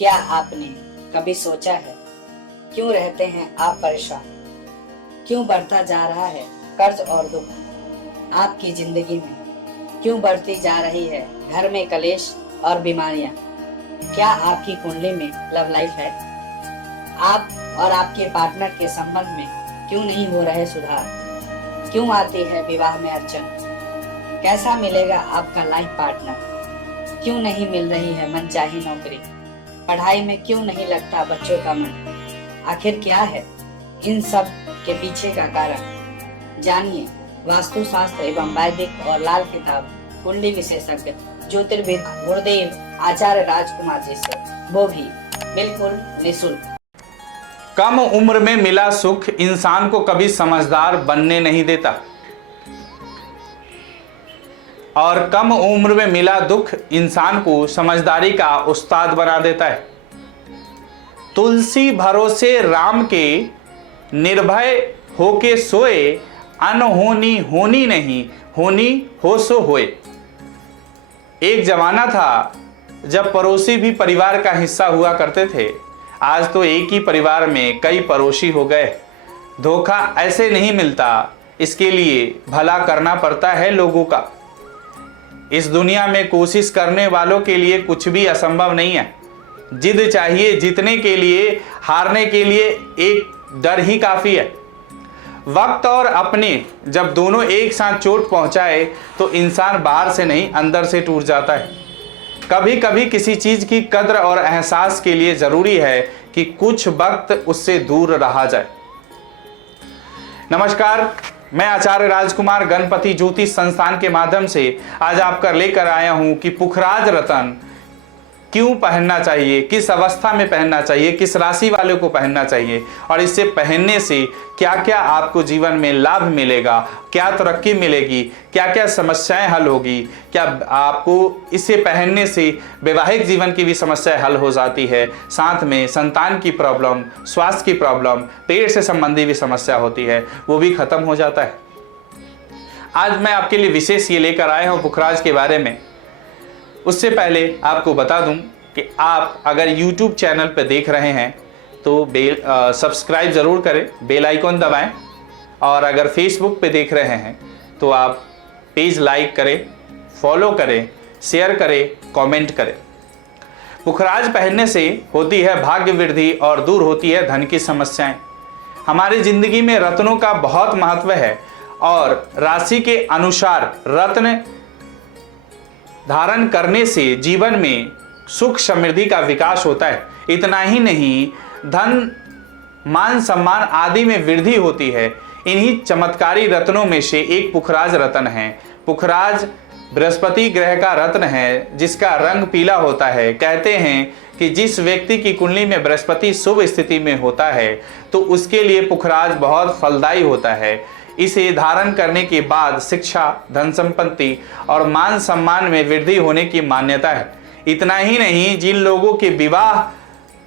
क्या आपने कभी सोचा है क्यों रहते हैं आप परेशान? क्यों बढ़ता जा रहा है कर्ज और दुख आपकी जिंदगी में? क्यों बढ़ती जा रही है घर में कलेश और बीमारियां? क्या आपकी कुंडली में लव लाइफ है? आप और आपके पार्टनर के संबंध में क्यों नहीं हो रहे सुधार? क्यों आती है विवाह में अड़चन? कैसा मिलेगा आपका लाइफ पार्टनर? क्यों नहीं मिल रही है मनचाही नौकरी? पढ़ाई में क्यों नहीं लगता बच्चों का मन? आखिर क्या है इन सब के पीछे का कारण? जानिए वास्तु शास्त्र एवं वैदिक और लाल किताब कुंडली विशेषज्ञ ज्योतिर्विद गुरुदेव आचार्य राजकुमार जी से, वो भी बिल्कुल निःशुल्क। कम उम्र में मिला सुख इंसान को कभी समझदार बनने नहीं देता और कम उम्र में मिला दुख इंसान को समझदारी का उस्ताद बना देता है। तुलसी भरोसे राम के निर्भय होके सोए, अनहोनी होनी नहीं, होनी हो सो होए। एक जमाना था जब पड़ोसी भी परिवार का हिस्सा हुआ करते थे। आज तो एक ही परिवार में कई पड़ोसी हो गए। धोखा ऐसे नहीं मिलता, इसके लिए भला करना पड़ता है लोगों का। इस दुनिया में कोशिश करने वालों के लिए कुछ भी असंभव नहीं है। जिद चाहिए जीतने के लिए, हारने के लिए एक डर ही काफी है। वक्त और अपने जब दोनों एक साथ चोट पहुंचाए तो इंसान बाहर से नहीं अंदर से टूट जाता है। कभी कभी किसी चीज की कद्र और एहसास के लिए जरूरी है कि कुछ वक्त उससे दूर रहा जाए। नमस्कार, मैं आचार्य राजकुमार गणपति ज्योतिष संस्थान के माध्यम से आज आपका लेकर आया हूं कि पुखराज रत्न क्यों पहनना चाहिए, किस अवस्था में पहनना चाहिए, किस राशि वाले को पहनना चाहिए और इसे पहनने से क्या क्या आपको जीवन में लाभ मिलेगा, क्या तरक्की मिलेगी, क्या क्या समस्याएं हल होगी, क्या आपको इसे पहनने से वैवाहिक जीवन की भी समस्याएं हल हो जाती है, साथ में संतान की प्रॉब्लम, स्वास्थ्य की प्रॉब्लम, पेट से संबंधी भी समस्या होती है, वो भी खत्म हो जाता है। आज मैं आपके लिए विशेष ये लेकर आया हूँ पुखराज के बारे में। उससे पहले आपको बता दूं कि आप अगर YouTube चैनल पर देख रहे हैं तो सब्सक्राइब ज़रूर करें, बेल आइकॉन दबाएं और अगर Facebook पे देख रहे हैं तो आप पेज लाइक करें, फॉलो करें, शेयर करें, कमेंट करें। पुखराज पहनने से होती है भाग्य वृद्धि और दूर होती है धन की समस्याएं। हमारी ज़िंदगी में रत्नों का बहुत महत्व है और राशि के अनुसार रत्न धारण करने से जीवन में सुख समृद्धि का विकास होता है। इतना ही नहीं, धन मान सम्मान आदि में वृद्धि होती है। इन्हीं चमत्कारी रत्नों में से एक पुखराज रत्न है। पुखराज बृहस्पति ग्रह का रत्न है जिसका रंग पीला होता है। कहते हैं कि जिस व्यक्ति की कुंडली में बृहस्पति शुभ स्थिति में होता है तो उसके लिए पुखराज बहुत फलदायी होता है। इसे धारण करने के बाद शिक्षा, धन संपत्ति और मान सम्मान में वृद्धि होने की मान्यता है। इतना ही नहीं, जिन लोगों के विवाह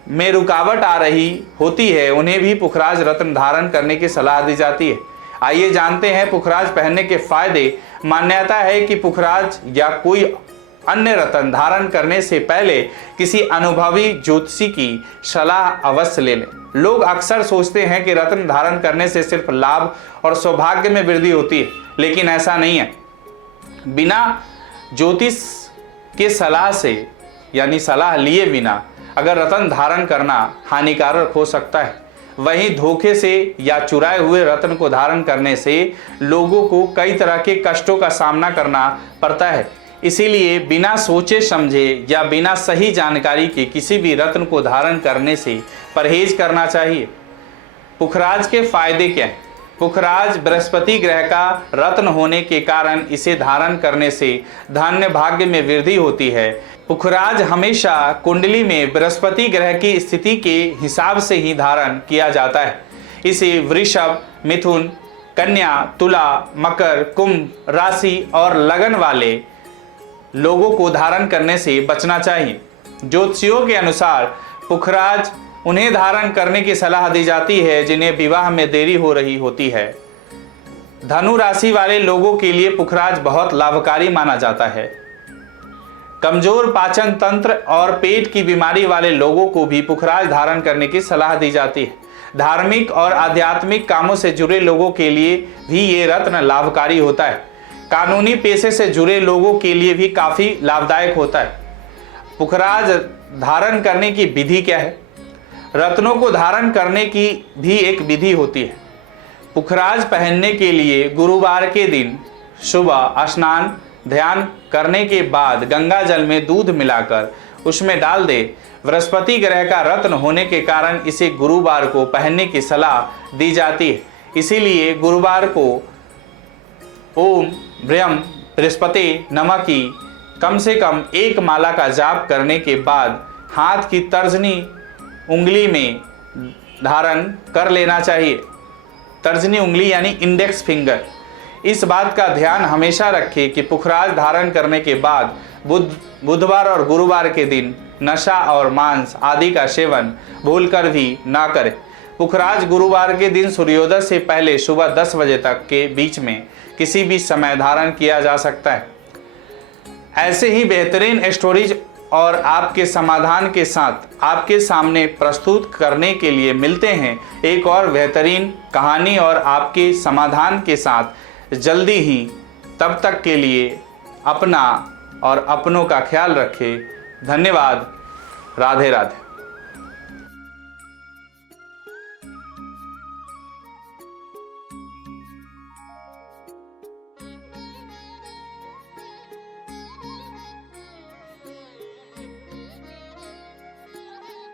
में रुकावट आ रही होती है उन्हें भी पुखराज रत्न धारण करने की सलाह दी जाती है। आइए जानते हैं पुखराज पहनने के फायदे। मान्यता है कि पुखराज या कोई अन्य रत्न धारण करने से पहले किसी अनुभवी ज्योतिषी की सलाह अवश्य ले लें। लोग अक्सर सोचते हैं कि रत्न धारण करने से सिर्फ लाभ और सौभाग्य में वृद्धि होती है, लेकिन ऐसा नहीं है। बिना ज्योतिष के सलाह से यानी सलाह लिए बिना अगर रत्न धारण करना हानिकारक हो सकता है। वहीं धोखे से या चुराए हुए रत्न को धारण करने से लोगों को कई तरह के कष्टों का सामना करना पड़ता है। इसीलिए बिना सोचे समझे या बिना सही जानकारी के किसी भी रत्न को धारण करने से परहेज करना चाहिए। पुखराज के फायदे क्या हैं? पुखराज बृहस्पति ग्रह का रत्न होने के कारण इसे धारण करने से धन्य भाग्य में वृद्धि होती है। पुखराज हमेशा कुंडली में बृहस्पति ग्रह की स्थिति के हिसाब से ही धारण किया जाता है। इसे वृषभ, मिथुन, कन्या, तुला, मकर, कुंभ राशि और लगन वाले लोगों को धारण करने से बचना चाहिए। ज्योतिषियों के अनुसार पुखराज उन्हें धारण करने की सलाह दी जाती है जिन्हें विवाह में देरी हो रही होती है। धनु राशि वाले लोगों के लिए पुखराज बहुत लाभकारी माना जाता है। कमजोर पाचन तंत्र और पेट की बीमारी वाले लोगों को भी पुखराज धारण करने की सलाह दी जाती है। धार्मिक और आध्यात्मिक कामों से जुड़े लोगों के लिए भी ये रत्न लाभकारी होता है। कानूनी पेशे से जुड़े लोगों के लिए भी काफी लाभदायक होता है। पुखराज धारण करने की विधि क्या है? रत्नों को धारण करने की भी एक विधि होती है। पुखराज पहनने के लिए गुरुवार के दिन सुबह स्नान ध्यान करने के बाद गंगा जल में दूध मिलाकर उसमें डाल दे। बृहस्पति ग्रह का रत्न होने के कारण इसे गुरुवार को पहनने की सलाह दी जाती है। इसीलिए गुरुवार को ओम ब्रह्म बृहस्पति नमः की कम से कम एक माला का जाप करने के बाद हाथ की तर्जनी उंगली में धारण कर लेना चाहिए। तर्जनी उंगली यानी इंडेक्स फिंगर। इस बात का ध्यान हमेशा रखें कि पुखराज धारण करने के बाद बुधवार और गुरुवार के दिन नशा और मांस आदि का सेवन भूलकर भी ना करें। पुखराज गुरुवार के दिन सूर्योदय से पहले सुबह 10 बजे तक के बीच में किसी भी समय धारण किया जा सकता है। ऐसे ही बेहतरीन स्टोरीज और आपके समाधान के साथ आपके सामने प्रस्तुत करने के लिए मिलते हैं एक और बेहतरीन कहानी और आपके समाधान के साथ जल्दी ही। तब तक के लिए अपना और अपनों का ख्याल रखें। धन्यवाद। राधे राधे।